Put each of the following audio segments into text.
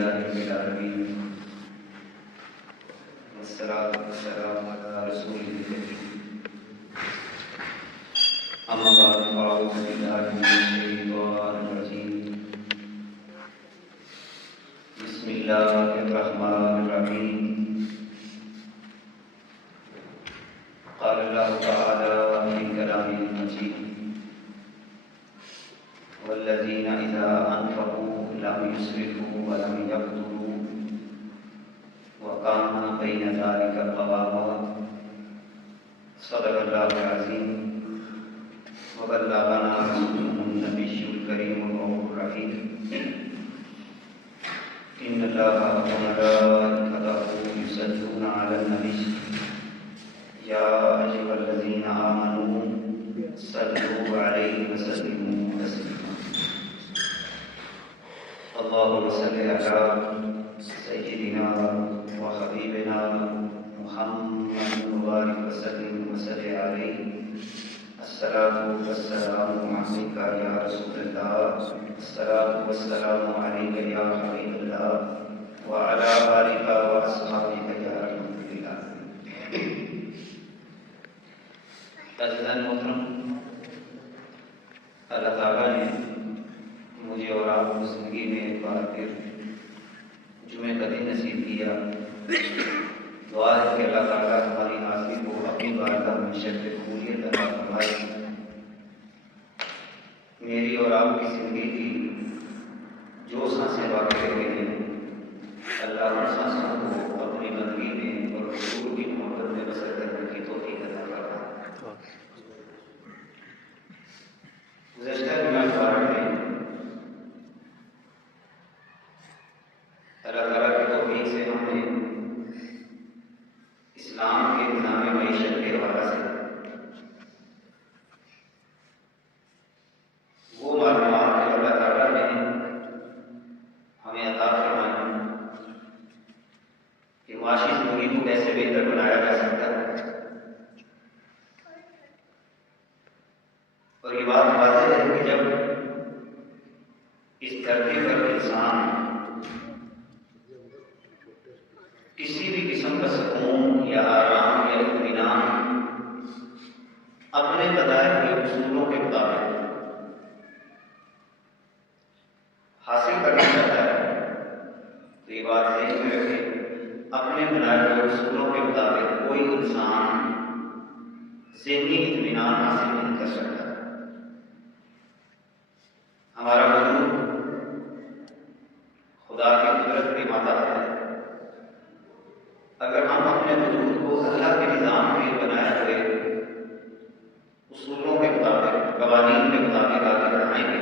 لله رب العالمين والصلاة والسلام على رسوله الكريم أما بعد فأعوذ بالله من الشيطان الرجيم بسم الله الرحمن الرحيم قال الله تعالى في كلامه المجيد والذين إذا أنفقوا لم يسرفوا ولم يقتروا وكان بين ذلك قواما صدق الله العظيم وبلغنا رسوله النبي الكريم الرؤوف الرحيم إن الله وملائكته يصلون على النبي يا أيها الذين آمنوا صلوا عليه وسلموا تسليما اللهم صل على سيدنا وحبيبنا محمد وبارك وسلم عليه الصلاة والسلام عليك يا رسول الله الصلاة والسلام عليك يا حبيب الله وعلى آلك وأصحابك يا رحمة الله. عزیزان محترم، اللہ تعالیٰ نے مجھے اور آپ کو زندگی میں ایک بار پھر جمعے کا دن نصیب کیا. دعا ہے کہ اللہ تعالیٰ ہماری حاضری کو اپنی بارگاہ میں شرف قبولیت عطا فرمائے. میری اور آپ کی زندگی کی جو سانسیں واقع ہوئے ہیں اللہ ان سانسوں کو اپنی بندگی میں اور حضور کی محبت میں بسر کرنے کی توفیق عطا فرمائے. گزشتہ جمعہ مبارک میں اللہ تعالیٰ کی توفیق سے ہم نے اسلام کے نظام معیشت کے حوالے سے وہ معلومات جو اللہ تعالیٰ نے ہمیں عطا فرمائی کہ معاشی زندگی کو کیسے بہتر بنایا جا سکتا ہے. اور یہ بات واضح ہے کہ جب اس دھرتی پر انسان کسی بھی قسم کا سکون یا آرام یا اطمینان اپنے بتائے ہوئے اصولوں کے مطابق حاصل کرنا چاہتا ہے تو یہ بات ذہن میں رکھے اپنے بنائے ہوئے اصولوں کے مطابق کوئی انسان ذہنی اطمینان حاصل نہیں کر سکتا. ہمارا وجود خدا کی قدرت کے ماتحت ہے. اگر ہم اپنے وجود کو اللہ کے نظام کے بنائے ہوئے اصولوں کے مطابق قوانین کے مطابق آگے بڑھائیں گے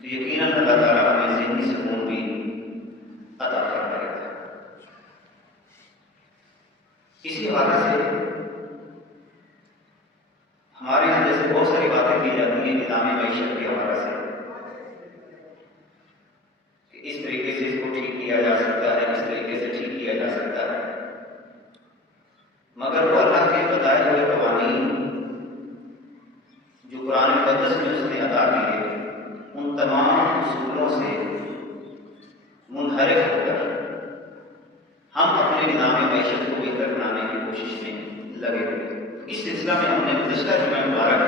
تو یقیناً اللہ تعالیٰ ہمیں ذہنی سکون بھی عطا فرمائے گا. اسی حوالے سے ہمارے یہاں جیسے بہت ساری باتیں کی جاتی ہیں نظام معیشت کے حوالے سے کہ اس طریقے سے اس کو ٹھیک کیا جا سکتا ہے اس طریقے سے ٹھیک کیا جا سکتا ہے. مگر وہ اللہ کے بتائے ہوئے قوانین جو قرآن مقدس میں اس نے عطا کیے ان تمام اصولوں سے منحرف ہو کر ہم اپنے نظام معیشت کو بہتر بنانے کی کوشش میں لگے ہوئے. اس سلسلہ میں ہم نے گزشتہ جمعہ مبارک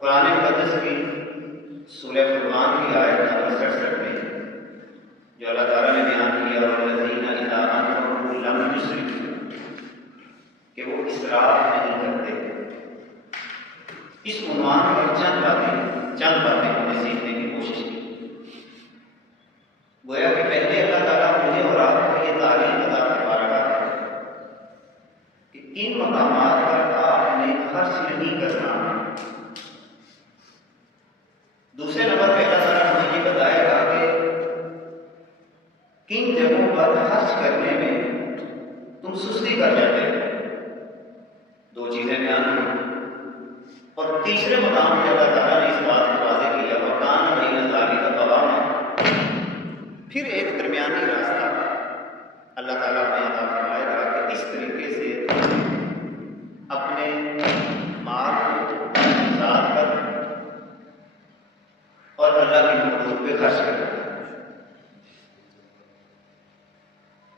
قرآن مقدس کی سورہ فرقان کی آیت نمبر 67 میں جو اللہ تعالیٰ نے بیان کیا والذین اذا انفقوا لم یسرفوا کہ وہ اسراف نہیں کرتے. اس عنوان پر چند باتیں ہم نے سیکھنے کی کوشش کی. گویا کہ پہلے اللہ تعالیٰ مجھے اور آپ کو یہ تعلیم عطا فرما رہا ہے کہ ان مقامات پر آپ نے خرچ نہیں کرنا. دوسرے نمبر پہ اللہ تعالیٰ ہمیں یہ بتائے گا کہ کن جگہوں پر خرچ کرنے میں تم سستی کر جاتے ہو. دو چیزیں بیان ہوئی. اور تیسرے مقام پہ اللہ تعالیٰ نے اس بات کو واضح کیا وَكَانَ بَيْنَ ذَلِكَ قَوَامًا. پھر ایک درمیانی راستہ اللہ تعالیٰ نے عطا فرمائے گا کہ اس طریقے سے اپنے مال کو ذات پر اور اللہ کی حدود پہ خرچ کرتا ہے۔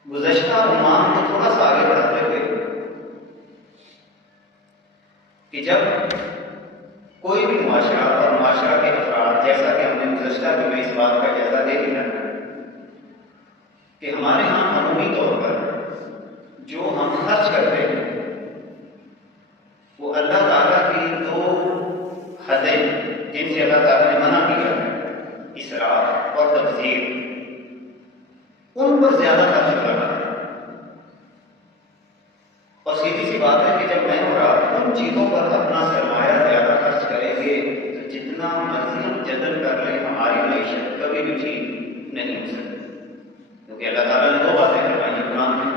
گزشتہ عنوان کو تھوڑا سا آگے بڑھاتے ہوئے کہ جب کوئی بھی معاشرہ اور معاشرہ کے افراد، جیسا کہ ہم نے گزشتہ بھی میں اس بات کا جائزہ دے دیا کہ ہمارے ہاں عمومی طور پر جو ہم خرچ کرتے ہیں وہ اللہ تعالیٰ کی دو حدیں جن سے اللہ تعالیٰ نے منع کیا، اسراف اور تبذیر، ان پر زیادہ خرچ کر رہا ہے۔ اور سیدھی سی بات ہے کہ جب میں اور آپ ان چیزوں پر اپنا سرمایہ زیادہ خرچ کریں گے تو جتنا مرضی ہم جتن کر لیں ہماری معیشت کبھی بھی ٹھیک نہیں ہو سکتی، کیونکہ اللہ تعالیٰ نے دو باتیں کروائی ہیں قرآن میں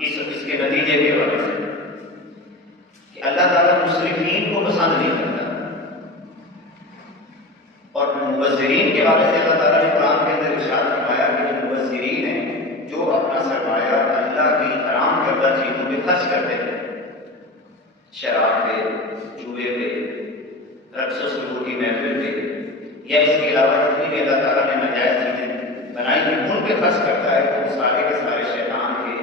اس کے نتیجے کے وجہ سے کہ اللہ تعالیٰ مسرفین کو پسند نہیں کرتا، اور مبذرین کے بارے سے اللہ تعالیٰ نے قرآن کے اندر ارشاد فرمایا کہ جو مبذرین ہیں، جو اپنا سرمایہ اللہ کی حرام کردہ چیزوں پہ خرچ کرتے ہیں، شراب پہ، جوئے پہ، رقص و سرور کی محفل پہ، یا اس کے علاوہ جتنی بھی اللہ تعالیٰ نے ناجائز چیزیں بنائی ہیں ان پہ خرچ کرتا ہے، وہ سارے کے سارے شیطان کے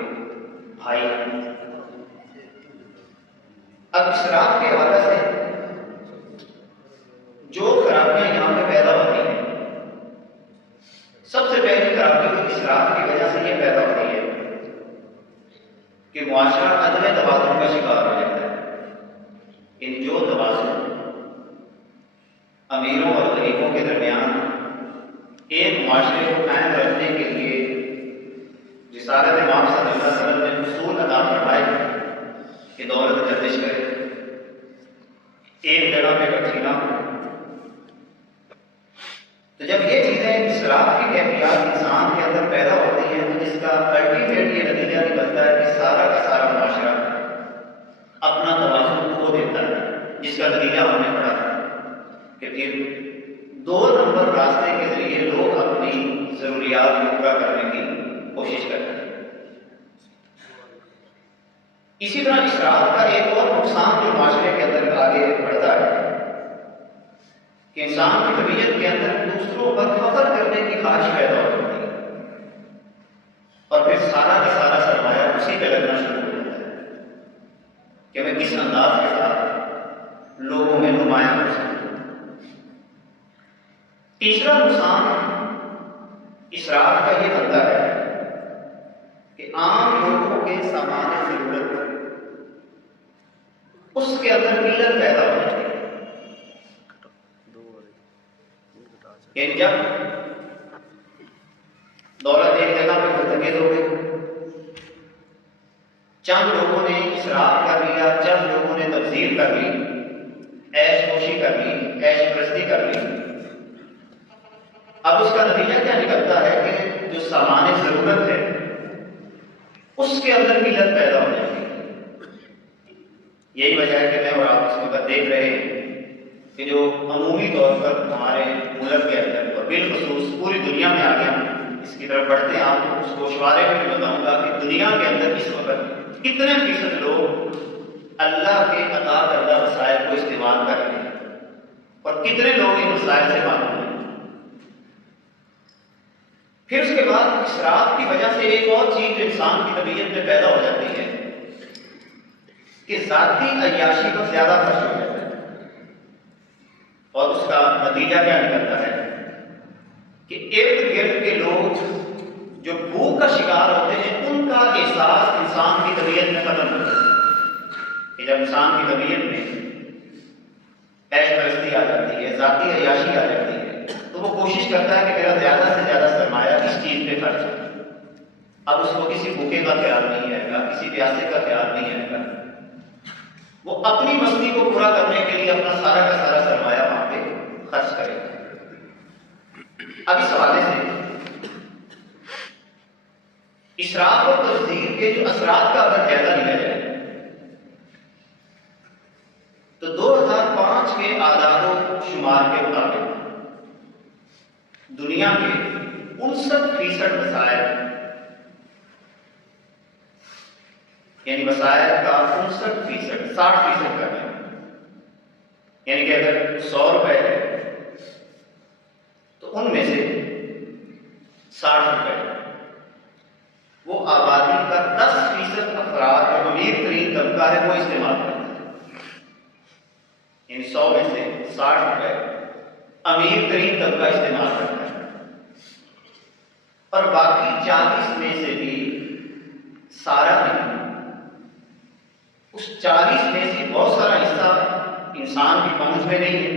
بھائی ہیں۔ اب اسراف کے حوالے سے جو خرابیاں یہاں پہ پیدا ہوتی ہیں، سب سے پہلی خرابی تو اسراف کی وجہ سے یہ پیدا ہوتی ہے کہ معاشرہ عدم توازن کا شکار ہو جاتا ہے۔ ان جو توازن امیروں اور غریبوں کے درمیان ایک معاشرے کو قائم رکھنے کے لیے رسالت امام صلی اللہ علیہ وسلم نے اصول عطا فرمائے کہ دولت گردش کرے، ایک جگہ پہ اکٹھی نہ ہو۔ تو جب یہ چیزیں اسراف کی کیفیات انسان کے اندر پیدا ہوتی ہیں تو جس کا الٹیمیٹ یہ نتیجہ نکلتا ہے کہ سارا کا سارا معاشرہ اپنا توازن کھو دیتا ہے، جس کا نتیجہ ہم نے پڑھا کہ پھر دو نمبر راستے کے ذریعے لوگ اپنی ضروریات کو پورا کرنے کی کوشش کرتے ہیں۔ اسی طرح اسراف کا ایک اور نقصان جو معاشرے کے اندر آگے بڑھتا ہے کہ انسان کی طبیعت کے اندر دوسروں پر فخر کرنے کی خواہش پیدا ہوتی ہے، اور پھر سارا کا سارا سرمایہ اسی پہ لگنا شروع ہو جاتا ہے کہ میں کس انداز کے ساتھ لوگوں میں نمایاں کر سکوں۔ تیسرا نقصان اسراف کا یہ بنتا ہے کہ عام لوگوں کے سامان ضرورت اس کے اندر قلت پیدا ہو جاتی ہے۔ یعنی جب دولت ایک جگہ پہ منتقل ہو گئی، چند لوگوں نے اسراف کر لیا، چند لوگوں نے تبذیر کر لی، عیش خوشی کر لی، عیش پرستی کر لی، اب اس کا نتیجہ کیا نکلتا ہے کہ جو سامان ضرورت ہے اس کے اندر قلت پیدا ہو جاتی ہے۔ یہی وجہ ہے کہ میں اور آپ اس وقت دیکھ رہے ہیں کہ جو عمومی طور پر ہمارے ملک کے اندر اور بالخصوص پوری دنیا میں آگے ہم اس کی طرف بڑھتے ہیں، آپ کو اس گوشوارے میں بھی بتاؤں گا کہ دنیا کے اندر اس وقت کتنے فیصد لوگ اللہ کے عطا کردہ وسائل کو استعمال کر رہے ہیں اور کتنے لوگ ان وسائل سے معلوم ہیں۔ پھر اس کے بعد اسراف کی وجہ سے ایک اور چیز جو انسان کی طبیعت میں پیدا ہو جاتی ہے کہ ذاتی عیاشی پر زیادہ خرچ ہو جاتا ہے، اور اس کا نتیجہ کیا نکلتا ہے کہ ارد گرد کے لوگ جو بھوک کا شکار ہوتے ہیں ان کا احساس انسان کی طبیعت میں ختم ہوتا ہے کہ جب انسان کی طبیعت میں عیش پرستی آ جاتی ہے، ذاتی عیاشی آ جاتی ہے، تو وہ کوشش کرتا ہے کہ میرا زیادہ سے زیادہ سرمایہ اس چیز پہ خرچ ہو۔ اب اس کو کسی بھوکے کا خیال نہیں آئے گا، کسی پیاسے کا خیال نہیں آئے گا، وہ اپنی مستی کو پورا کرنے کے لیے اپنا سارا کا سارا سرمایہ وہاں پہ خرچ کرے گا۔ اب اس حوالے سے اسراف اور تبذیر کے جو اثرات کا اگر جائزہ لیا جائے تو 2005 کے اعداد و شمار کے مطابق دنیا کے 59% وسائل، یعنی وسائل کا 59%، 60% کا ہے، یعنی کہ اگر 100 روپے ہے تو ان میں سے 60 روپے، وہ آبادی کا 10% افراد جو امیر ترین طبقہ ہے وہ استعمال کرتا ہے۔ ان 100 میں سے 60 روپے امیر ترین طبقہ استعمال کرتا ہے، اور باقی 40 میں سے بھی سارا نہیں، اس 40 میں سے بہت سارا حصہ انسان کی پہنچ میں نہیں ہے،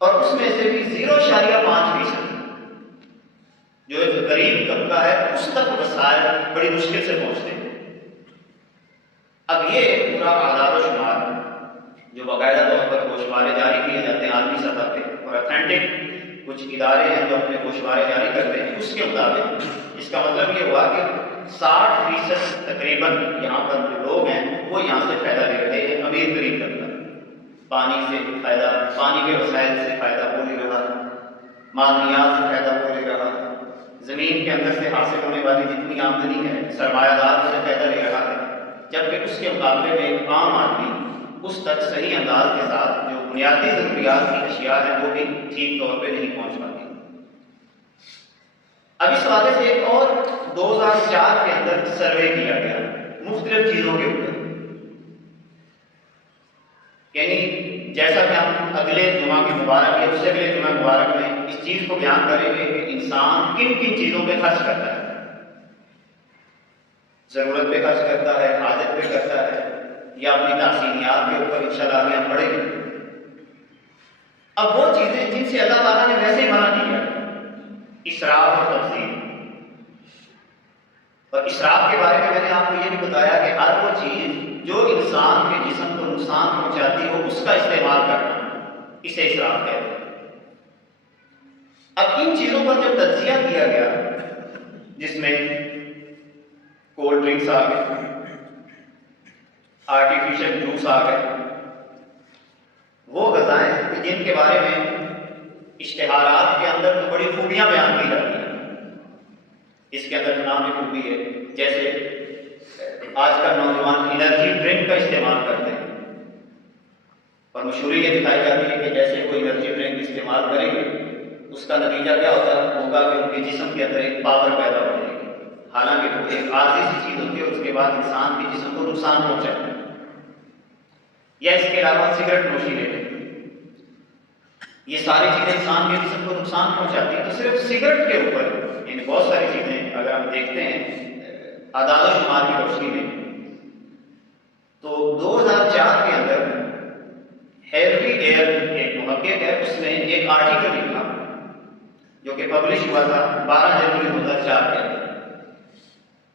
اور اس میں سے بھی 0.5% جو ایک غریب طبقہ ہے اس تک وسائل بڑی مشکل سے پہنچتے ہیں۔ اب یہ پورا اعداد و شمار جو باقاعدہ طور پر گوشوارے جاری کیے جاتے ہیں عالمی سطح پہ، اور اتھینٹک کچھ ادارے ہیں جو اپنے گوشوارے جاری کرتے ہیں، اس کے مطابق اس کا مطلب یہ ہوا کہ 60% تقریباً یہاں پر جو لوگ ہیں وہ یہاں سے فائدہ لے رہے ہیں، امیر ترین طبقہ پانی سے فائدہ، پانی کے وسائل سے فائدہ وہ لے رہا ہے، معدنیات سے فائدہ وہ لے رہا ہے، زمین کے اندر سے حاصل ہونے والی جتنی آمدنی ہے سرمایہ دار سے فائدہ لے رہا ہے، جبکہ اس کے مقابلے میں ایک عام آدمی اس تک صحیح انداز کے ساتھ جو بنیادی ضروریات کی اشیاء ہیں وہ بھی ٹھیک طور پہ نہیں پہنچ پاتی۔ اب اس حوالے سے ایک اور 2004 کے اندر سروے کیا گیا مختلف چیزوں کے اوپر، یعنی جیسا کہ ہم اگلے جمعہ کے مبارک یا اس سے اگلے جمعہ مبارک میں اس چیز کو بیان کریں گے کہ انسان کن کن چیزوں پہ خرچ کرتا ہے، ضرورت پہ خرچ کرتا ہے، حاجت پہ کرتا ہے، یا اپنی تحسینیات کے اوپر انشاءاللہ آگے ہم پڑھیں گے۔ اب وہ چیزیں جن سے اللہ تعالیٰ نے ویسے ہی منع کیا، اسراف اور تبذیر، اور اسراف کے بارے میں میں نے آپ کو یہ بھی بتایا کہ ہر وہ چیز جو انسان کے جسم کو نقصان پہنچاتی ہو اس کا استعمال کرنا، اسے اسراف کہتے ہیں۔ اب ان چیزوں پر جب تجزیہ کیا گیا، جس میں کولڈ ڈرنکس آ گئے، آرٹیفیشل جوس آ گئے، وہ غذائیں جن کے بارے میں اشتہارات کے اندر تو بڑی خوبیاں بیان کی جاتی ہیں، اس کے اندر نام کی خوبی ہے، جیسے آج کل نوجوان انرجی ڈرنک کا استعمال کرتے ہیں، اور مشہوری یہ دکھائی جاتی ہے کہ جیسے کوئی انرجی ڈرنک استعمال کریں گے اس کا نتیجہ کیا ہوگا کہ ان کے جسم کے اندر ایک پاور پیدا ہو جائے گی، حالانکہ وہ ایک عارضی سی چیز ہوتی ہے، اس کے بعد انسان کے جسم کو نقصان پہنچاتی ہے۔ یا اس کے علاوہ سگریٹ نوشی لے لیں، یہ ساری چیزیں انسان کے جسم کو نقصان پہنچاتی ہیں۔ تو صرف سگریٹ کے اوپر یعنی بہت ساری چیزیں اگر ہم دیکھتے ہیں اعداد و شمار کی روشنی میں، تو 2004 کے اندر ہیلتھی ایئر ایک محقق ہے، اس نے ایک آرٹیکل لکھا جو کہ پبلش ہوا تھا 12 جنوری 2004 کے اندر۔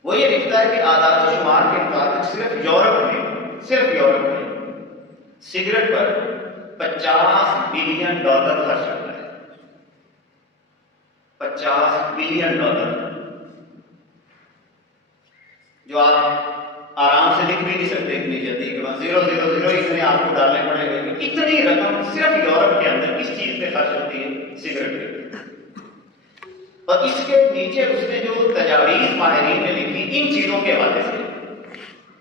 وہ یہ لکھتا ہے کہ اعداد و شمار کے مطابق صرف یورپ میں سگریٹ پر $50 بلین خرچ ہوتا ہے، $50 بلین، جو آپ آرام سے لکھ بھی نہیں سکتے اتنی جلدی کہ بس 000 اتنے آپ کو ڈالنے پڑے گا، اتنی رقم صرف یورپ کے اندر کس چیز پہ خرچ ہوتی ہے؟ سگریٹ پہ۔ اور اس کے نیچے اس نے جو تجاویز ماہرین نے لکھی ان چیزوں کے حوالے سے،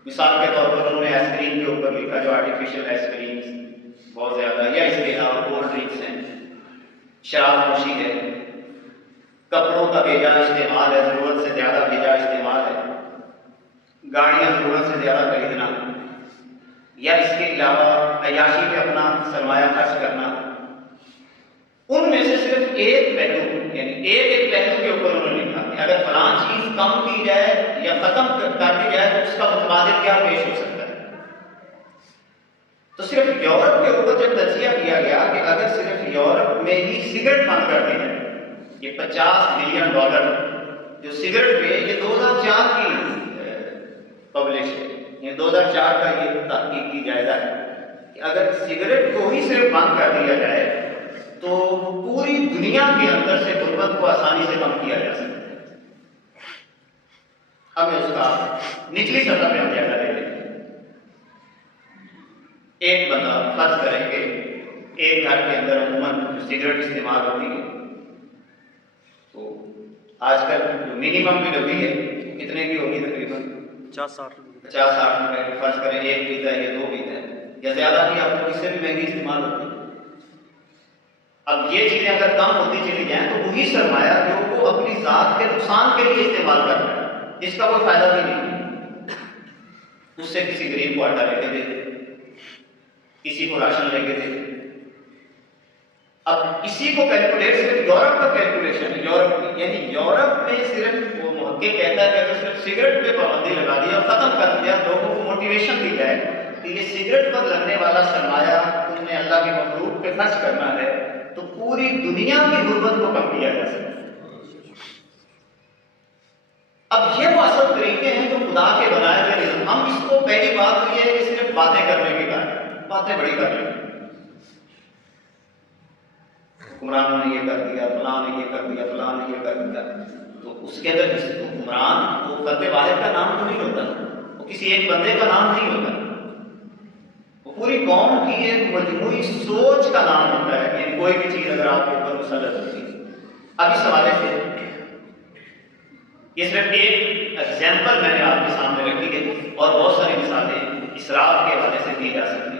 مثال کے طور پر انہوں نے آئس کریم کے اوپر لکھا، جو آرٹیفیشل آئس کریم بہت زیادہ، یا اس کے علاوہ کولڈ ڈرنکس ہیں، شراب نوشی ہے، کپڑوں کا بے جا استعمال ہے، ضرورت سے زیادہ بے جا استعمال ہے، گاڑیاں ضرورت سے زیادہ خریدنا، یا اس کے علاوہ عیاشی پہ اپنا سرمایہ خرچ کرنا۔ ان میں سے صرف ایک پہلو یعنی ایک پہلو کے اوپر انہوں نے لکھا کہ اگر فلاں چیز کم کی جائے یا ختم کر دی جائے تو اس کا متبادل کیا پیش ہو سکتا ہے۔ تو صرف یورپ کے اوپر جب تجزیہ کیا گیا کہ اگر صرف یورپ میں ہی سگریٹ بند کر دی جائے، یہ $50 بلین جو سگریٹ پہ، یہ 2004 کی پبلش ہے، یہ 2004 کا یہ تحقیقی جائزہ ہے کہ اگر سگریٹ کو ہی صرف بند کر دیا جائے تو پوری دنیا کے اندر سے غربت کو آسانی سے کم کیا جا سکتا ہے۔ اب اس کا نچلی سطح پہ ہم جائزہ لے لیں۔ ایک بندہ فرض کریں گے ایک گھر کے اندر عموماً سگریٹ استعمال ہوتی ہے، تو آج کل جو منیمم بھی ڈبی ہے کتنے کی ہوگی؟ تقریباً 50-60 روپے۔ فرض کریں ایک پیتا ہے یا 2 پیتا ہے یا زیادہ کی، آپ کو اس سے بھی مہنگی استعمال ہوتی ہے۔ اب یہ چیزیں اگر کم ہوتی چلی جائیں تو وہی سرمایہ جو وہ ذات کے نقصان کے لیے استعمال کر رہا ہے، جس کا کوئی فائدہ بھی نہیں، اس سے کسی غریب کو آٹا لے کے دے، کسی کو راشن لے کے دے۔ اب اسی کو کیلکولیٹ صرف یورپ کا کیلکولیشن ہے، یعنی یورپ میں صرف وہ محقق کہتا ہے کہ اگر صرف سگریٹ پہ پابندی لگا دی اور ختم کر دیا، لوگوں کو موٹیویشن دی جائے کہ یہ سگریٹ پر لگنے والا سرمایہ تم نے اللہ کے مخلوق پہ خرچ کرنا ہے، تو پوری دنیا کی غربت کو کم کیا جا سکتا ہے۔ اب یہ وہ اصل طریقے ہیں جو خدا کے بنائے ہوئے نظام۔ ہم اس کو پہلی بات تو یہ ہے کہ صرف باتیں کرنے کی باتیں بڑی کر رہے ہیں، حکمرانوں نے یہ کر دیا، فلاں نے یہ کر دیا، فلاں نے یہ کر دیا، تو اس کے اندر حکمران وہ فرد واحد کا نام تو نہیں ہوتا، وہ کسی ایک بندے کا نام نہیں ہوتا، وہ پوری قوم کی ایک مجموعی سوچ کا نام ہوتا ہے۔ یعنی کوئی بھی چیز اگر آپ کے اوپر مسلط ہوتی ہے، اب اس حوالے سے یہ صرف ایک ایگزامپل میں نے آپ کے سامنے رکھی ہے، اور بہت ساری مثالیں اسراف کے حوالے سے دی جا سکتی ہیں۔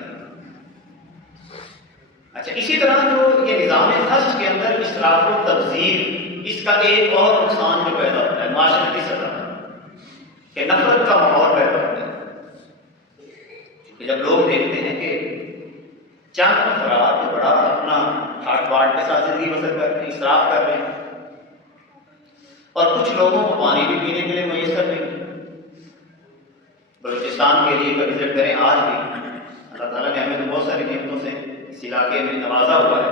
اچھا، اسی طرح جو یہ نظام خرچ کے اندر اسراف و تبذیر، اس کا ایک اور نقصان جو پیدا ہوتا ہے معاشرتی سطح پر، کہ نفرت کا ماحول پیدا ہوتا ہے، کہ جب لوگ دیکھتے ہیں کہ چند افراد جو بڑا اپنا ٹھاٹ باٹ کے ساتھ زندگی بسر کر رہے ہیں، اسراف کر رہے ہیں، اور کچھ لوگوں کو پانی بھی پینے کے لیے میسر نہیں۔ بلوچستان کے لیے کبھی وزٹ کریں، آج بھی اللہ تعالیٰ نے ہمیں تو بہت ساری نعمتوں سے اس علاقے میں نوازا ہوا ہے،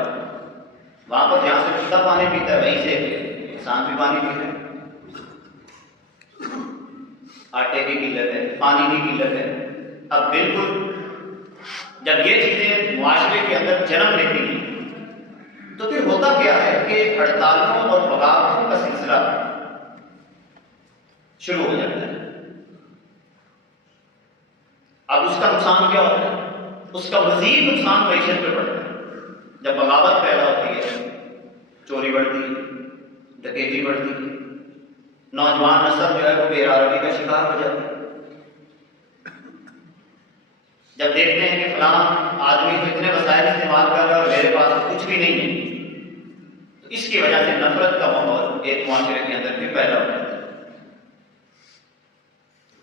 وہاں پر جہاں سے پیتا پانی پیتا ہے وہیں سے انسان بھی پانی پیتا ہے، آٹے کی قلت ہے، پانی کی قلت ہے۔ اب بالکل جب یہ چیزیں معاشرے کے اندر جنم لیتی ہیں تو پھر ہوتا کیا ہے کہ ہڑتالوں اور بغاوتوں کا سلسلہ شروع ہو جاتا ہے۔ اب اس کا نقصان کیا ہوتا ہے؟ اس کا مزید نقصان معیشت پہ پڑتا ہے۔ جب بغاوت پیدا ہوتی ہے، چوری بڑھتی ہے، ڈکیتی بڑھتی ہے، نوجوان نسل جو ہے وہ بے آرامی کا شکار ہو جاتی ہے۔ جب دیکھتے ہیں کہ فلاں آدمی تو اتنے وسائل استعمال کر رہا ہے اور میرے پاس کچھ بھی نہیں ہے، تو اس کی وجہ سے نفرت کا ماحول ایک معاشرے کے اندر بھی پیدا ہو جاتا ہے۔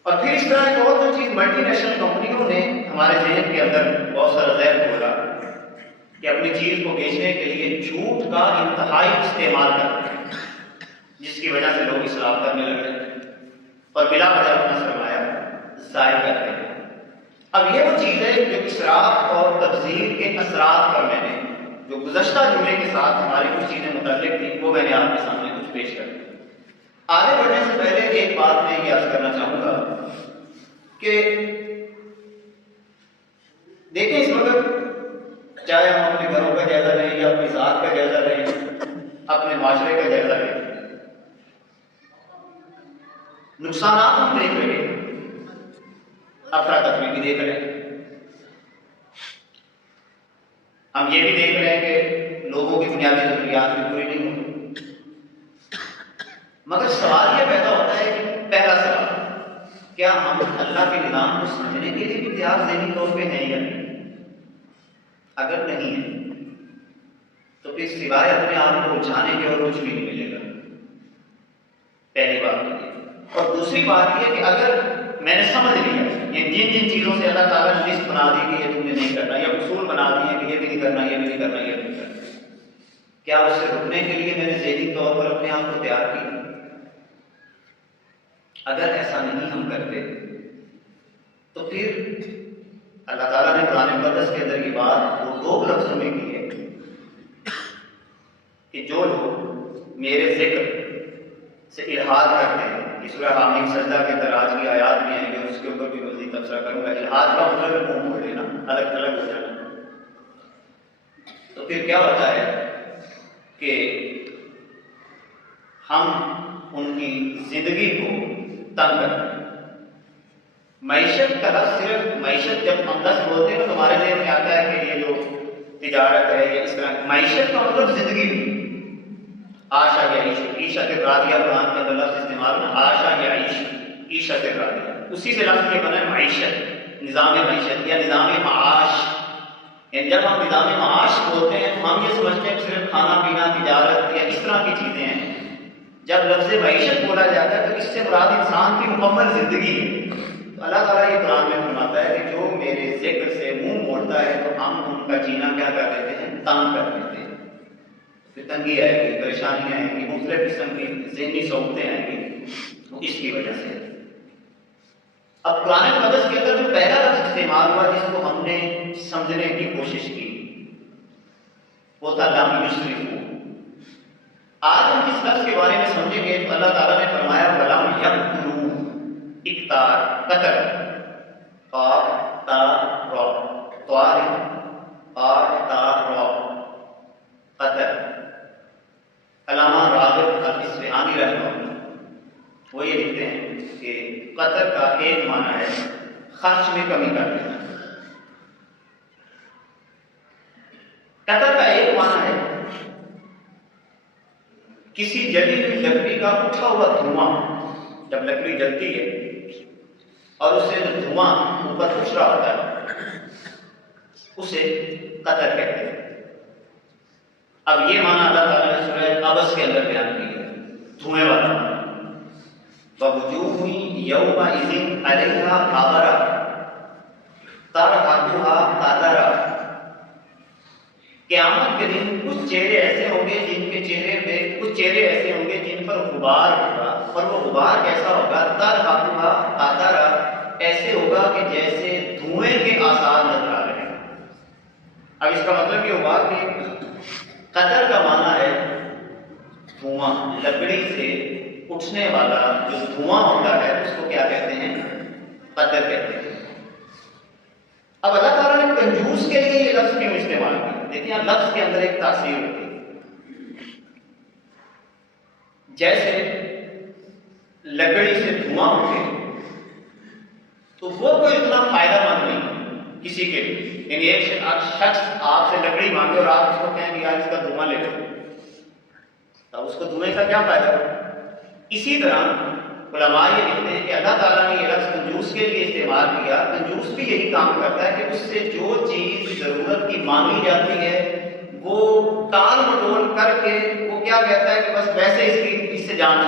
اور پھر اس طرح ایک اور جو چیز ملٹی نیشنل کمپنیوں نے ہمارے ذہن کے اندر بہت سارا زہر کھولا کہ اپنی چیز کو بیچنے کے لیے جھوٹ کا انتہائی استعمال کرتے ہیں، جس کی وجہ سے لوگ اسراف کرنے لگے اور بلا وجہ اپنا سرمایہ ضائع کرتے ہیں۔ اب یہ وہ چیز ہے جو اسراف اور تبذیر کے اثرات پر میں نے جو گزشتہ جمعے کے ساتھ ہماری کچھ چیزیں متعلق تھیں وہ میں نے آپ کے سامنے کچھ پیش کر دی۔ آگے بڑھنے سے پہلے ایک بات میں یہ عرض کرنا چاہوں گا کہ دیکھیں اس وقت چاہے ہم اپنے گھروں کا جائزہ لیں یا اپنی ذات کا جائزہ لیں، اپنے معاشرے کا جائزہ لیں، نقصانات ہم دیکھ رہے ہیں، افراتفری بھی دیکھ رہے ہیں، ہم یہ بھی دیکھ رہے ہیں کہ لوگوں کی بنیادی ضروریات بھی پوری نہیں ہوتی۔ مگر سوال یہ پیدا ہوتا ہے کہ پہلا سوال، کیا ہم اللہ کے نظام کو سمجھنے کے لیے بھی تیار ذہنی طور پہ ہیں یا نہیں؟ اگر نہیں ہے تو پھر سوائے اپنے آپ کو الجھانے کے اور کچھ بھی نہیں ملے گا، پہلی بات یہ۔ اور دوسری بات یہ کہ اگر میں نے سمجھ لیا یہ جن جن چیزوں سے اللہ تعالیٰ نے لسٹ بنا دی کہ یہ تم نے نہیں کرنا، یا اصول بنا دیے کہ یہ بھی نہیں کرنا، یہ بھی نہیں کرنا، یہ بھی نہیں کرنا، کیا اس سے رکنے کے لیے میں نے ذہنی طور پر اپنے آپ کو تیار کیا؟ اگر ایسا نہیں ہم کرتے تو پھر اللہ تعالیٰ نے قرآن مقدس کے اندر کی بات وہ دو لفظوں میں کی ہے کہ جو لوگ میرے ذکر سے الحاد کرتے ہیں، کہ سورہ حامیم سجدہ کے اندر آج کی آیات میں آئیں گے، اس کے اوپر بھی مزید تبصرہ کروں گا۔ الحاد کا مطلب ہے منہ موڑ لینا، الگ تھلگ ہو جانا۔ تو پھر کیا ہوتا ہے کہ ہم ان کی زندگی کو تنگ کرتے ہیں۔ معیشت کا لفظ صرف معیشت جب ہم لفظ بولتے ہیں تو ہمارے ذہن میں آتا ہے کہ یہ جو تجارت ہے یا اس طرح، معیشت کا مطلب زندگی بھی۔ آشا یا عیشت راضیہ قرآن کے اندر لفظ استعمال ہے، آشا یا عیشت راضیہ، اسی سے لفظ یہ بنا ہے معیشت، نظام معیشت یا نظام معاش۔ یعنی جب ہم نظام معاش بولتے ہیں تو ہم یہ سمجھتے ہیں کہ صرف کھانا پینا، تجارت یا اس طرح کی چیزیں ہیں، جب لفظ معیشت بولا جاتا ہے تو اس سے مراد انسان کی مکمل زندگی ہے۔ تو اللہ تعالیٰ یہ قرآن میں فرماتا ہے کہ جو میرے ذکر سے منہ موڑتا ہے تو ہم ان کا جینا کیا کر دیتے ہیں؟ تنگ کر دیتے ہیں، پھر تنگی آئے گی، پریشانیاں آئیں گی، مختلف قسم کی ذہنی صعوبتیں آئیں گی، اس کی وجہ سے۔ اب قرآن مقدس کے اندر جو پہلا لفظ استعمال ہوا جس کو ہم نے سمجھنے کی کوشش کی وہ تھا لم یسرفوا۔ آج ہم اس لفظ کے بارے میں سمجھیں گے تو اللہ تعالیٰ نے فرمایا ولم یقتلوا، اقتار قتل، قاف تا را، طارق قاف تا را، قتل۔ علامہ راغب الاصفہانی رحمہ اللہ وہ یہ لکھتے ہیں کہ قتل کا ایک معنی ہے خرچ میں کمی کر دینا، قتل کا ایک معنی ہے کسی جلی ہوئی لکڑی کا اٹھا ہوا دھواں، جب لکڑی جلتی ہے اور اسے جو دھواں اوپر اٹھ رہا ہوتا ہے اسے قتل کہتے ہیں۔ اب یہ معنی اللہ تعالیٰ نے سورہ عبس کے اندر بیان کی ہے، دھوئیں والا وَوُجُوهٌ يَوْمَئِذٍ عَلَيْهَا غَبَرَةٌ تَرْهَقُهَا قَتَرَةٌ۔ قیامت کے دن کچھ چہرے ایسے ہوں گے جن کے چہرے پہ کچھ چہرے ایسے ہوں گے جن پر غبار ہوگا، اور وہ غبار کیسا ہوگا؟ تَرْهَقُهَا قَتَرَةٌ، ایسے ہوگا کہ جیسے دھوئیں کے آثار نظر آ رہے ہیں۔ اب اس کا مطلب یہ ہوا کہ قطر کا معنی ہے دھواں، لکڑی سے اٹھنے والا جو دھواں ہوتا ہے اس کو کیا کہتے ہیں؟ قطر کہتے ہیں۔ اب اللہ تعالیٰ نے کنجوس کے لیے یہ لفظ کیوں استعمال کیا؟ دیکھیں یہاں لفظ کے اندر ایک تاثیر ہوتی ہے، جیسے لکڑی سے دھواں اٹھے تو وہ کوئی اتنا فائدہ مند نہیں کسی کے لیے، یعنی ایک شخص آپ سے لکڑی مانگے اور آپ اس کو کہیں گے یار اس کا دھواں لے لو، تب اس کو دھوئیں کا کیا فائدہ ہو؟ اسی طرح علماء یہ لکھتے ہیں کہ اللہ تعالیٰ نے یہ لفظ کنجوس کے لیے استعمال کیا، کنجوس بھی یہی کام کرتا ہے کہ اس سے جو چیز ضرورت کی مانگی جاتی ہے وہ ٹال مٹول کر کے وہ کیا کہتا ہے کہ بس ویسے اس سے جان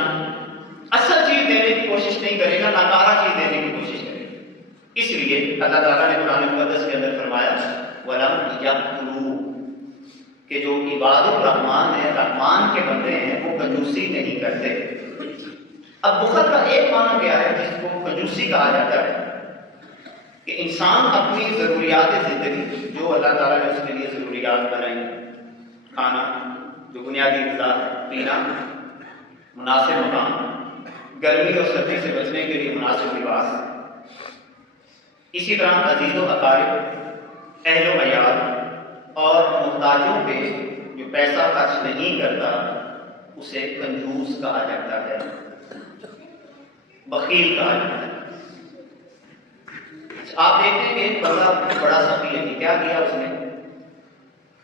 اصل چیز دینے کی کوشش نہیں کرے گا، ناکارہ چیز دینے کی کوشش کرے گا۔ اس لیے اللہ تعالیٰ نے قرآن مقدس کے اندر فرمایا وَلَمْ يَقْتُلُوا، کہ جو عباد الرحمان ہیں، رحمان کے بندے ہیں، وہ کنجوسی نہیں کرتے۔ اب بخل کا ایک معنی کیا ہے جس کو کنجوسی کہا جاتا ہے؟ کہ انسان اپنی ضروریات زندگی جو اللہ تعالیٰ نے اس کے لیے ضروریات بنائی، کھانا جو بنیادی غذا، پینا، مناسب مکان، گرمی اور سردی سے بچنے کے لیے مناسب لباس، اسی طرح عزیز و اقارب، اہل و عیال اور محتاجوں پہ جو پیسہ خرچ نہیں کرتا اسے کنجوس کہا جاتا ہے، بخیل کہا جاتا ہے۔ آپ دیکھتے ہیں کہ ایک بندہ بڑا سخی ہے، کیا کیا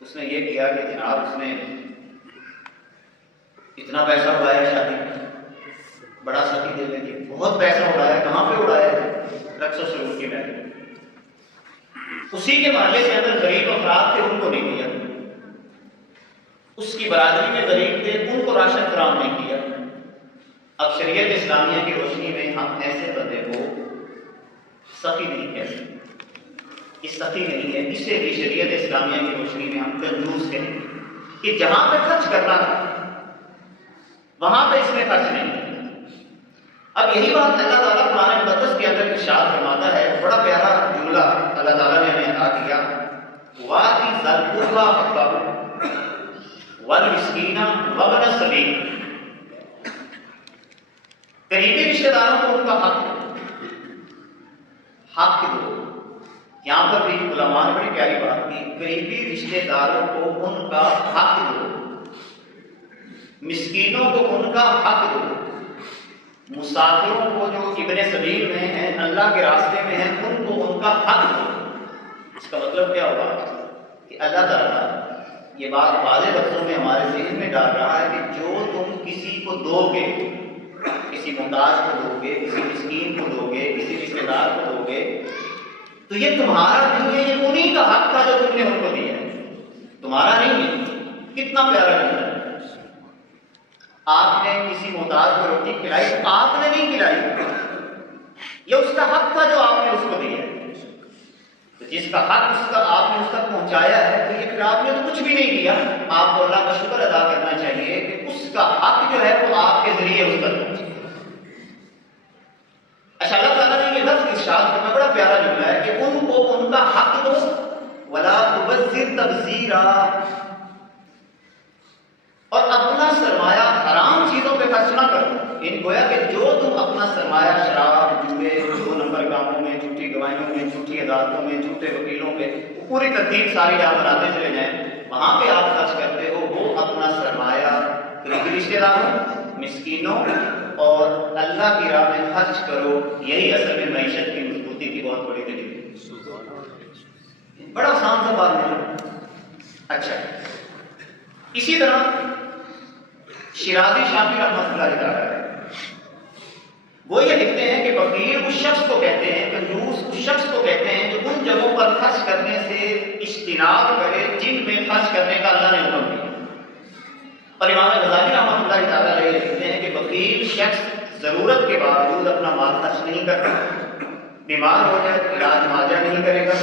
اس نے یہ کیا کہ جناب اس نے اتنا پیسہ اڑایا شادی میں، بڑا سخی دے دیں گے، بہت پیسہ اڑایا، کہاں پہ اڑایا؟ رقص و سرور کی محفل، اسی کے محلے کے اندر غریب افراد تھے ان کو نہیں دیا، اس کی برادری میں غریب تھے ان کو راشن فراہم نہیں کیا۔ اب شریعت اسلامیہ کی روشنی میں ہم ایسے بندے کو سخی نہیں کہہ سکتے، یہ سخی نہیں ہے، اسے بھی شریعت اسلامیہ کی روشنی میں ہم کنجوس کہیں گے کہ جہاں پہ خرچ کرنا تھا وہاں پہ اس نے خرچ نہیں کیا۔ اب یہی بات اللہ تعالیٰ قرآن مقدس کے اندر ارشاد فرماتا ہے، بڑا پیارا جملہ اللہ تعالیٰ نے ہمیں عطا کیا، وَآتِ ذَا الْقُرْبَىٰ حَقَّهُ وَالْمِسْكِينَ وَابْنَ السَّبِيلِ، قریبی رشتہ داروں کو ان کا حق دو۔ یہاں پر بھی علماء نے بڑی پیاری بات کی، قریبی رشتہ داروں کو ان کا حق دو، مسکینوں کو ان کا حق دو، مسافروں کو جو ابن سبیل میں ہیں، اللہ کے راستے میں ہیں، ان کو ان کا حق دو۔ اس کا مطلب کیا ہوگا کہ اللہ تعالیٰ یہ بات واضح لفظوں میں ہمارے ذہن میں ڈال رہا ہے کہ جو تم کسی کو دو گے، کسی محتاج کو دو گے، کسی مسکین کو دو گے، کسی رشتے دار کو دو گے، تو یہ تمہارا نہیں ہے، یہ انہیں کا حق تھا جو تم نے ان کو دیا ہے، تمہارا نہیں ہے۔ کتنا پیارا جملہ ہے۔ آپ نے کسی محتاج کو روٹی کھلائی تو آپ نے نہیں کھلائی، یہ اس کا حق تھا جو آپ نے اس کو دیا، تو جس کا حق آپ نے اس تک پہنچایا ہے، تو یہ پھر آپ نے تو کچھ بھی نہیں کیا، آپ کو اللہ کا شکر ادا کرنا چاہیے کہ اس کا حق جو ہے وہ آپ کے ذریعے اس تک پہنچے۔ اچھا، اللہ تعالیٰ نے یہ لفظ ارشاد فرمایا، بڑا پیارا جملہ ہے کہ ان کو ان کا حق دو، ولا تبذر تبذیرا، اور اپنا سرمایہ حرام چیزوں پہ خرچ نہ کرو۔ ان گویا کہ جو تم اپنا سرمایہ شراب، جوئے، 2 نمبر کاموں میں، جھوٹی گواہیوں میں، جھوٹی عدالتوں میں، جھوٹے وکیلوں پہ، پوری ترتیب ساری آپ بناتے چلے جائیں، وہاں پہ آپ خرچ کرتے ہو، وہ اپنا سرمایہ قریبی رشتے داروں، مسکینوں اور اللہ کی راہ میں خرچ کرو۔ یہی اصل میں معیشت کی مضبوطی کی بہت بڑی دلیل ہے۔ بڑا آسان سا بات ہے۔ اچھا، اسی طرح شیرازی شافعی رحمۃ اللہ تعالیٰ وہ یہ لکھتے ہیں کہ فقیر اس شخص کو کہتے ہیں، کنجوس اس شخص کو کہتے ہیں جو ان جگہوں پر خرچ کرنے سے اجتناب کرے جن میں خرچ کرنے کا اللہ نے حکم دیا۔ اور امام غزالی رحمۃ اللہ تعالیٰ علیہ لکھتے ہیں کہ فقیر شخص ضرورت کے باوجود اپنا مال خرچ نہیں کرتا، بیمار ہو جائے تو علاج معالجہ نہیں کرے گا،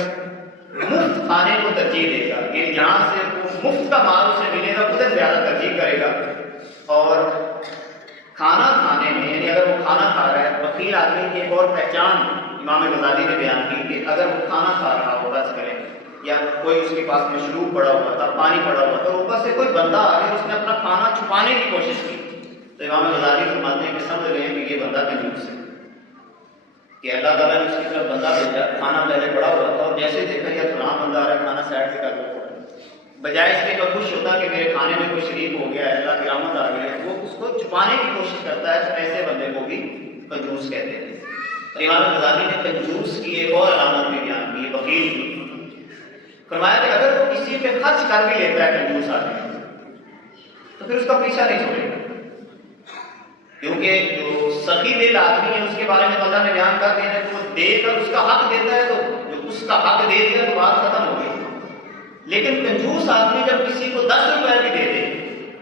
مفت کھانے کو ترجیح دے گا، یعنی جہاں سے وہ مفت کا مال اسے ملے گا ادھر زیادہ ترجیح کرے گا۔ اور کھانا کھانے میں، یعنی اگر وہ کھانا کھا رہا ہے، بخیل آدمی کی ایک اور پہچان امام غزالی نے بیان کی کہ اگر وہ کھانا کھا رہا ہو، فرض کریں، یا کوئی اس کے پاس مشروب پڑا ہوا تھا، پانی پڑا ہوا تھا، اوپر سے کوئی بندہ آ گیا اس نے اپنا کھانا چھپانے کی کوشش کی، تو امام غزالی فرماتے ہیں کہ سمجھ لیں کہ یہ بندہ کنجوس ہے، کہ اللہ تعالیٰ نے اس کی طرف بندہ بھیجا، کھانا پہلے پڑا ہوا تھا اور جیسے دیکھا یا فلاں بندہ آ رہا ہے، کھانا سائڈ سے کر کے، بجائے اس کے کہ خوش ہوتا کہ میرے کھانے میں کوئی شریک ہو گیا ہے، اللہ کی رحمت آ گئی ہے، وہ اس کو چھپانے کی کوشش کرتا ہے، تو ایسے بندے کو بھی کنجوس کہتے ہیں۔ اور امام غزالی نے کنجوس کی ایک اور علامت بھی بیان کی، بخیل کی، فرمایا کہ اگر وہ کسی پہ خرچ کر بھی لیتا ہے کنجوس آدمی، تو پھر اس کا پیچھا نہیں چھوڑے گا، کیونکہ جو سخی دل آدمی ہے اس کے بارے میں اللہ نے بیان کر دیا ہے کہ وہ دے کر اس کا حق دیتا ہے، تو جو اس کا حق دے دیا تو بات ختم ہو گئی۔ لیکن کنجوس آدمی جب کسی کو 10 روپے بھی دے دے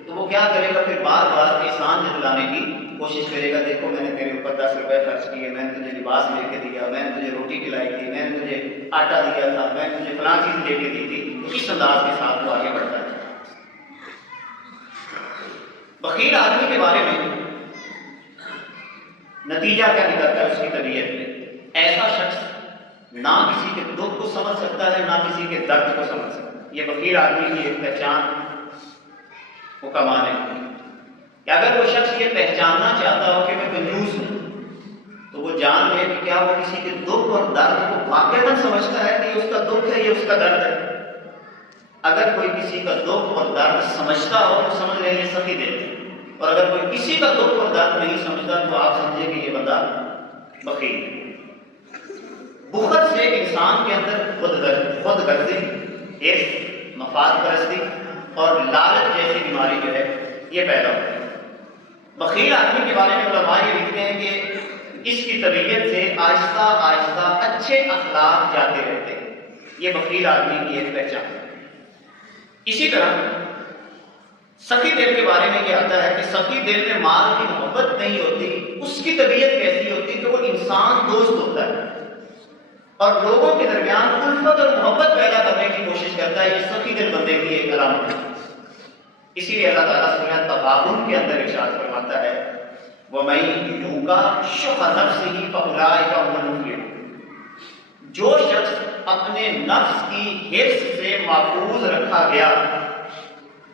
تو وہ کیا کرے گا، پھر بار بار احسان جتلانے کی کوشش کرے گا، دیکھو میں نے تیرے اوپر 10 روپے خرچ کیے، میں نے تجھے لباس لے کے دیا، میں نے تجھے روٹی کھلائی تھی، میں نے تجھے آٹا دیا تھا، میں نے تجھے فلاں چیز لے کے دی تھی، اس انداز کے ساتھ وہ آگے بڑھتا ہے۔ بخیل آدمی کے بارے میں نتیجہ کیا نکلتا ہے اس کی طبیعت میں؟ ایسا شخص نہ کسی کے دکھ کو سمجھ سکتا ہے، نہ کسی کے درد کو سمجھ سکتا ہے۔ یہ بخیل آدمی کی ایک پہچان وہ کمان ہے کہ اگر وہ شخص یہ پہچاننا چاہتا ہو کہ میں کنجوس ہوں، تو وہ جان لے کہ کیا وہ کسی کے دکھ اور درد کو واقعتاً سمجھتا ہے کہ یہ اس کا دکھ ہے، یہ اس کا درد ہے۔ اگر کوئی کسی کا دکھ اور درد سمجھتا ہو تو سمجھ لیں یہ سخی دل ہے، اور اگر کوئی کسی کا دکھ اور درد نہیں سمجھتا تو آپ سمجھیں کہ یہ بندہ بخیل ہے۔ بخل سے انسان کے اندر خود غرضی، ایک مفاد پرستی اور لالچ جیسی بیماری جو ہے یہ پیدا ہوتی ہے۔ بخیل آدمی کے بارے میں علماء یہ لکھتے ہیں کہ اس کی طبیعت سے آہستہ آہستہ اچھے اخلاق جاتے رہتے ہیں، یہ بخیل آدمی کی ایک پہچان ہے۔ اسی طرح سخی دل کے بارے میں یہ آتا ہے کہ سخی دل میں مال کی محبت نہیں ہوتی، اس کی طبیعت کیسی ہوتی کہ وہ انسان دوست ہوتا ہے اور لوگوں کے درمیان الفت اور محبت پیدا کرنے کی کوشش کرتا ہے، یہ سخی دل بندے کی ایک علامت ہے۔ اسی لیے اللہ تعالیٰ سورہ تغابن کے اندر ارشاد فرماتا ہے وَمَن یُوقَ شُحَّ نَفْسِهِ فَأُولَٰئِکَ هُمُ الْمُفْلِحُونَ، جو شخص اپنے نفس کی حرص سے محفوظ رکھا گیا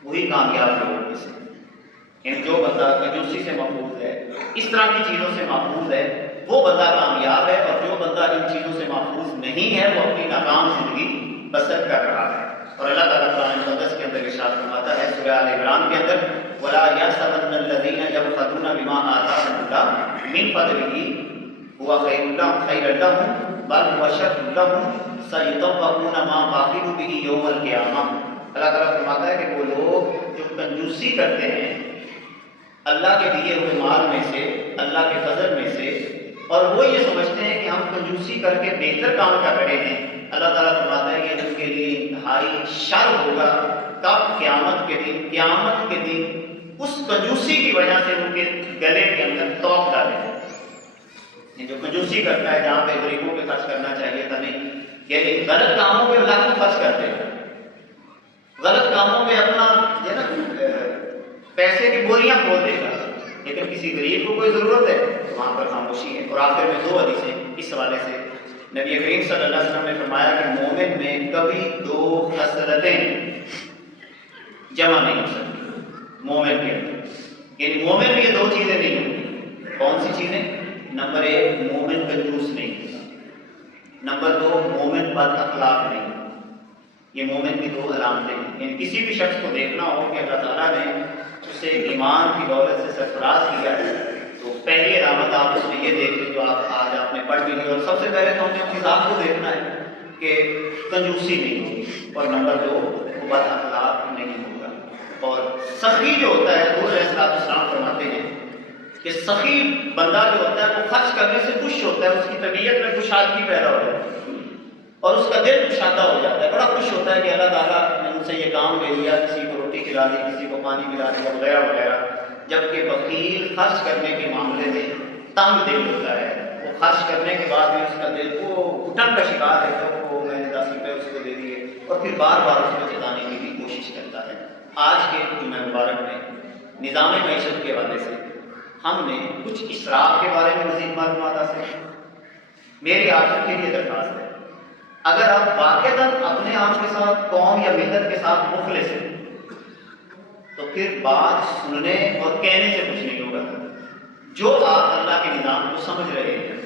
وہی کامیاب لوگوں میں سے، یعنی جو بندہ کنجوسی سے محفوظ ہے، اس طرح کی چیزوں سے محفوظ ہے، وہ بندہ کامیاب ہے، اور جو بندہ ان چیزوں سے محفوظ نہیں ہے وہ اپنی ناکام زندگی بسر کر رہا ہے۔ اور اللہ تعالیٰ قرآن مقدس کے اندر ارشاد فرماتا ہے سورہ آل عمران کے اندر وَلَا يَحْسَبَنَّ الَّذِينَ يَبْخَلُونَ بِمَا آتَاهُمُ اللَّهُ مِن فَضْلِهِ هُوَ خَيْرٌ لَّهُم بَلْ هُوَ شَرٌّ لَّهُمْ سَيُطَوَّقُونَ مَا بَخِلُوا بِهِ يَوْمَ الْقِيَامَةِ۔ اللہ تعالیٰ فرماتا ہے کہ وہ لوگ جو کنجوسی کرتے ہیں اللہ کے دیے ہوئے مال میں سے، اللہ کے فضل میں سے، اور وہ یہ سمجھتے ہیں کہ ہم کنجوسی کر کے بہتر کام کر رہے ہیں، اللہ تعالیٰ فرماتا ہے کہ ان کے لیے انتہائی شر ہوگا۔ کب؟ قیامت کے دن۔ قیامت کے دن اس کنجوسی کی وجہ سے ان کے گلے کے اندر توق ڈالے. یہ جو کنجوسی کرتا ہے جہاں پہ غریبوں پہ خرچ کرنا چاہیے تھا نہیں، یعنی غلط کاموں پہ لاکھوں خرچ کرتے ہیں، غلط کاموں میں اپنا یہ نا پیسے کی بوریاں کھول دے گا، لیکن کسی غریب کو کوئی ضرورت ہے تو وہاں پر خاموشی ہے. اور آخر میں 2 حدیثیں اس حوالے سے. نبی کریم صلی اللہ علیہ وسلم نے فرمایا کہ مومن میں کبھی 2 خصلتیں جمع نہیں ہو سکتی مومن کے اندر، یعنی مومن میں یہ 2 چیزیں نہیں ہوتی. کون سی چیزیں؟ نمبر 1 مومن کنجوس نہیں ہوتا، نمبر 2 مومن بد اخلاق نہیں. یہ مومن کی 2 علامتیں ہیں. یعنی کسی بھی شخص کو دیکھنا ہو کہ اللہ تعالیٰ نے اسے ایمان کی دولت سے سرفراز کیا ہے تو پہلی علامت آپ اس میں یہ دیکھ لیں جو آج آپ نے پڑھ بھی لی. اور سب سے پہلے تو ہم نے اپنی ذات کو دیکھنا ہے کہ کنجوسی نہیں ہوگی، اور نمبر 2 وہ بد اخلاق نہیں ہوگا. اور سخی جو ہوتا ہے حضور علیہ السلام فرماتے ہیں کہ سخی بندہ جو ہوتا ہے وہ خرچ کرنے سے خوش ہوتا ہے، اس کی طبیعت میں خوشحالی پیدا ہو جاتی ہے اور اس کا دل کشادہ ہو جاتا ہے، بڑا خوش ہوتا ہے کہ اللہ تعالیٰ نے ان سے یہ کام لے لیا، کسی کو روٹی کھلا دی، کسی کو پانی پلا دیا وغیرہ وغیرہ. جبکہ بخیل خرچ کرنے کے معاملے میں تنگ دل ہوتا ہے، وہ خرچ کرنے کے بعد بھی اس کا دل وہ گھٹن کا شکار ہے کہ وہ میں نے 10 روپئے اس کو دے دیے، اور پھر بار بار اس کو جتانے کی بھی کوشش کرتا ہے. آج کے جمعہ مبارک میں نظام معیشت کے حوالے سے ہم نے کچھ اسراف کے بارے میں مزید معلومات حاصل کی. میری آپ سب کے لیے درخواست ہے، اگر آپ واقعتاً اپنے آپ کے ساتھ، قوم یا ملت کے ساتھ مخلص ہیں تو پھر بات سننے اور کہنے سے کچھ نہیں ہوگا. جو آپ اللہ کے نظام کو سمجھ رہے ہیں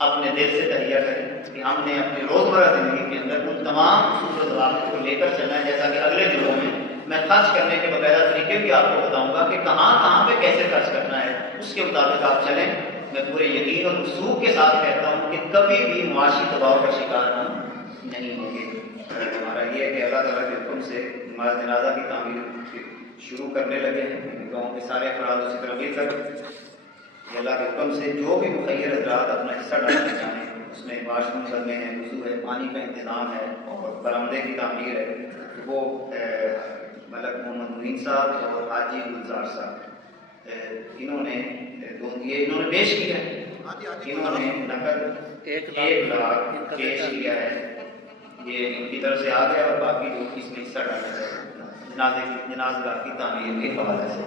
اپنے دل سے تہیہ کریں کہ ہم نے اپنی روزمرہ زندگی کے اندر ان تمام اصول و ضوابط کو لے کر چلنا ہے. جیسا کہ اگلے دنوں میں میں خرچ کرنے کے باقاعدہ طریقے بھی آپ کو بتاؤں گا کہ کہاں کہاں پہ کیسے خرچ کرنا ہے، اس کے مطابق آپ چلیں. میں پورے یقین اور وثوق کے ساتھ کہتا ہوں کہ کبھی بھی معاشی دباؤ کا شکار ہم نہیں ہوں گے. ہمارا یہ ہے کہ اللہ تعالیٰ کے حکم سے نماز جنازہ کی تعمیر شروع کرنے لگے ہیں. گاؤں کے سارے افراد اسی طرح مل کر اللہ کے حکم سے جو بھی مخیر حضرات اپنا حصہ ڈالنا چاہیں، اس میں واش روم کرنے ہیں، وضو ہے، پانی کا انتظام ہے اور برآمدے کی تعمیر ہے، وہ ملک محمد معین صاحب اور حاجی گلزار صاحب انہوں نے پیش کیا ہے. انہوں نے نقد 1 لاکھ پیش کیا ہے، یہ ان کی طرف سے آ گیا، اور باقی لوگ اس میں حصہ ڈالنا چاہتے ہیں جنازہ کی تعمیر کے حوالے سے.